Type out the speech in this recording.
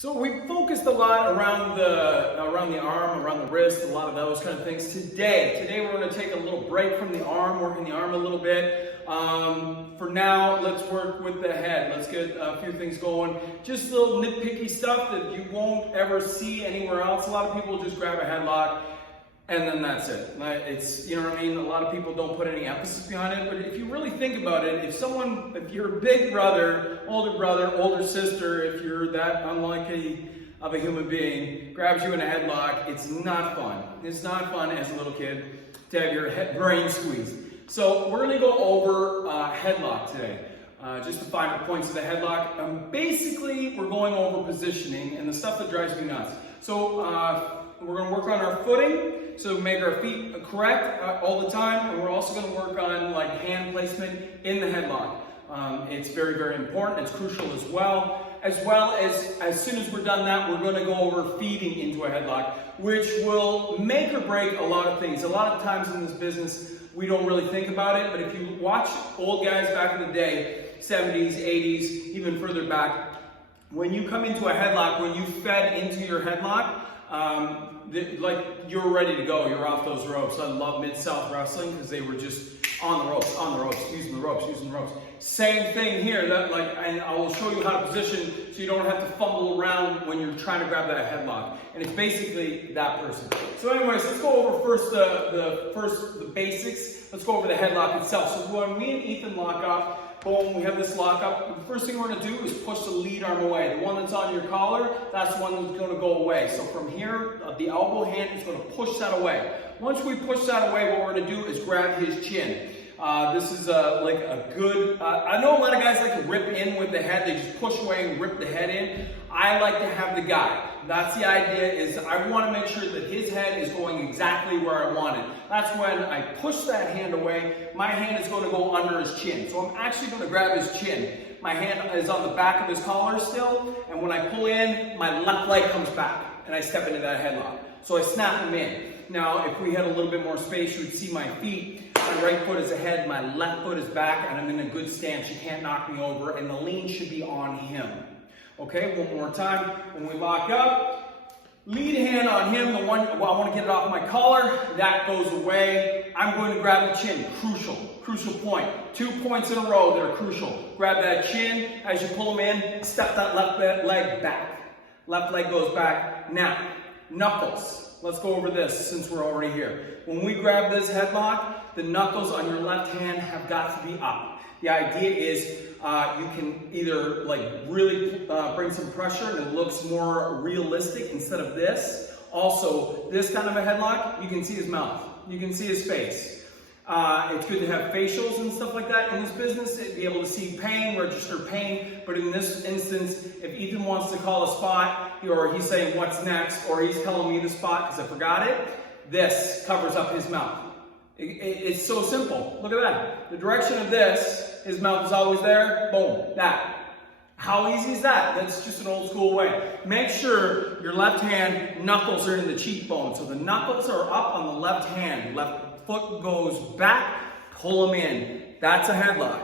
So we focused a lot around the arm, around the wrist, a lot of those kind of things. Today we're going to take a little break from the arm, working the arm a little bit. For now, let's work with the head. Let's get a few things going. Just little nitpicky stuff that you won't ever see anywhere else. A lot of people just grab a headlock and then that's it. It's, you know what I mean? A lot of people don't put any emphasis behind it, but if you really think about it, if you're a big brother, older sister, if you're that unlucky of a human being, grabs you in a headlock, it's not fun. It's not fun as a little kid to have your brain squeezed. So we're gonna go over headlock today. Just the finer points of the headlock. Basically, we're going over positioning and the stuff that drives me nuts. So we're going to work on our footing, so make our feet correct all the time, and we're also going to work on like hand placement in the headlock. It's very, very important. It's crucial as well as soon as we're done that, we're going to go over feeding into a headlock, which will make or break a lot of things. A lot of times in this business, we don't really think about it, but if you watch old guys back in the day, 70s, 80s, even further back, when you come into a headlock, when you fed into your headlock, like you're ready to go, you're off those ropes. I love Mid-South Wrestling because they were just on the ropes, using the ropes. Same thing here, and I will show you how to position so you don't have to fumble around when you're trying to grab that headlock. And it's basically that person. So anyways, let's go over first the basics. Let's go over the headlock itself. So when me and Ethan lock up, boom, we have this lock up. The first thing we're going to do is push the lead arm away. The one that's on your collar, that's the one that's going to go away. So from here, the elbow hand is going to push that away. Once we push that away, what we're going to do is grab his chin. This is like a good, I know a lot of guys like to rip in with the head. They just push away and rip the head in. I like to have the guide. That's the idea, is I want to make sure that his head is going exactly where I want it. That's when I push that hand away, my hand is going to go under his chin. So I'm actually going to grab his chin. My hand is on the back of his collar still, and when I pull in, my left leg comes back, and I step into that headlock. So I snap him in. Now, if we had a little bit more space, you would see my feet. My right foot is ahead, my left foot is back, and I'm in a good stance. You can't knock me over, and the lean should be on him. Okay, one more time. When we lock up, lead hand on him, I want to get it off my collar, that goes away. I'm going to grab the chin, crucial point. 2 points in a row that are crucial. Grab that chin, as you pull him in, step that left leg back. Left leg goes back. Now, knuckles. Let's go over this since we're already here. When we grab this headlock, the knuckles on your left hand have got to be up. The idea is you can either like really bring some pressure and it looks more realistic instead of this. Also, this kind of a headlock, you can see his mouth, you can see his face. It's good to have facials and stuff like that in this business, to be able to see pain, register pain. But in this instance, if Ethan wants to call a spot, or he's saying what's next, or he's telling me the spot because I forgot it, this covers up his mouth. It's so simple. Look at that. The direction of this, his mouth is always there. Boom, that. How easy is that? That's just an old school way. Make sure your left hand knuckles are in the cheekbone. So the knuckles are up on the left hand. Left foot goes back, pull them in. That's a headlock.